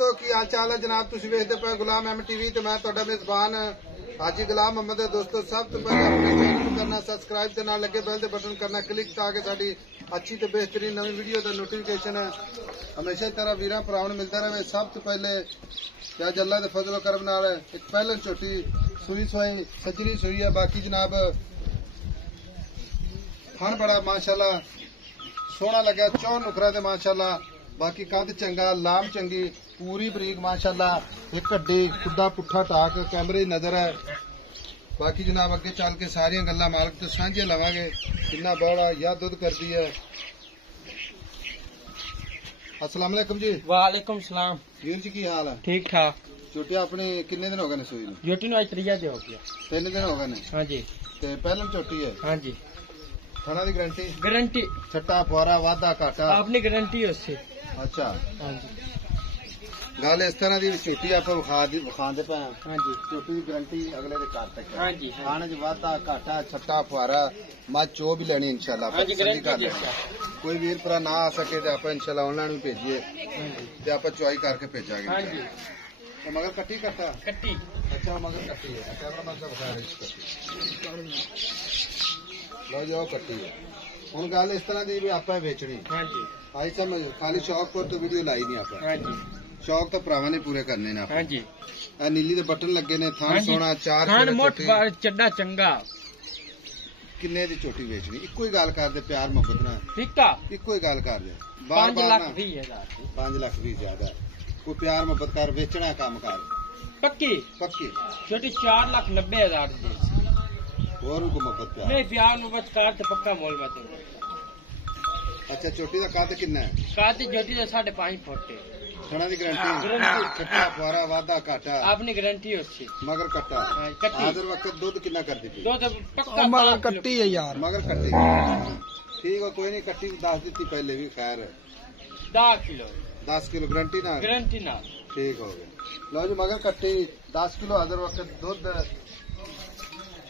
दोस्तों की हाल चाल है जनाब तुसी वेखदे पे गुलाम अहमद टीवी ते मैं तुहाडा मेजबान हाजी गुलाम अहमद है। दोस्तों सब तो पहले अपने चैनल को करना सब्सक्राइब ते नाल लगे बेल दे बटन करना क्लिक ताकि साडी अच्छी ते बेहतरीन नवी वीडियो दा नोटिफिकेशन हमेशा तरह वीरां भरावां नूं मिलदा रहे। सब तो पहले क्या अल्लाह दे फजल करम नाल एक पहले छोटी सूई सोई सजरी सुई है। बाकी जनाब थन बड़ा माशाल्लाह सोहना लग्या चौं नुकरा ते माशाल्लाह बाकी कद चंगा लाम चंगी पूरी बरीक माशाल्लाह एक हड्डी खुदा पुठा टाक कैमरे नजर है। बाकी जनाब अगे चल के सारिया गल्लां मालक तो सांझे लवांगे कितना बड़ा या दुध करती है। अस्सलाम वालेकुम जी। वालेकुम सलाम। वीर जी की हाल है? ठीक ठाक। छोटी अपनी किन्ने दिन हो गए सूई? छोटी नु आज त्रीजा दिन हो गया। 3 दिन हो गए? हाँ जी। ते पहले छोटी है? हाँ जी। खाना की गारंटी? गारंटी। छट्टा फुआरा वादा घाटा आपने गारंटी है उससे? अच्छा हाँ जी। गल इस तरह की झोटी आप विखाते पे? हाँ जी। झोटी की गारंटी अगले के घर तक? हाँ जी। खाने च वाधा घाटा छट्टा फुआरा मझ चो भी लेनी इंशाल्लाह। हाँ जी, कोई वीर भरा ना आ सके तो आप इंशाल्लाह ऑनलाइन भी भेजिए तो आप चुआई करके भेजांगे। हाँ जी। तो मगर कट्टी कट्टा? कट्टी। अच्छा मगर कट्टी है। कैमरा मैन साहब बता रहे लो जाओ कट्टी है। हुण गल इस तरह की भी आप बेचनी? हाँ जी। आई समझ खाली शौक पर तो वीडियो लाई नहीं आप? हाँ जी। शौक तो भरावा ने पूरे करने ने। हाँ जी। नीली दे बटन लगे ने थान सोना चार चड्डा चंगा किन्ने दी चोटी बेचनी? इको ही गल कर दे प्यार मोहब्बत ना। ठीक है इको ही गल कर दे। 5 लाख 20,000 5 लाख 20,000 कोई प्यार मोहब्बत कर बेचना काम कर पक्की पक्की छोटी 4,90,000 दी और को मोहब्बत प्यार नहीं प्यार मोहब्बत कर तो पक्का मोल में दूंगा। अच्छा चोटी का कद कितना है? कद छोटी का 5.5 फुट है। खाना की गारंटी? छट्टा फुआरा वादा घाटा आपने गारंटी है उसकी? मगर कट्टा हाजिर वक्त दुध कितना कर दी? दुध पक्का मगर कट्टी है यार। मगर कट्टी ठीक है कोई नहीं कट्टी 10 दी पहले भी खैर 10 किलो 10 किलो गारंटी ना? गारंटी ना। ठीक हो गया लो जी मगर कट्टी 10 किलो हाजिर वक्त दुध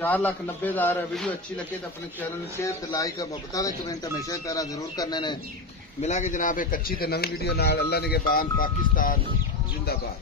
4,90,000। वीडियो अच्छी लगे तो अपने चैनल शेयर लाइक मोहब्बत कमेंट हमेशा तरह जरूर करने ने। मिला के जनाब एक अच्छी तो नवी वीडियो नाल। अल्लाह निगहबान पाकिस्तान जिंदाबाद।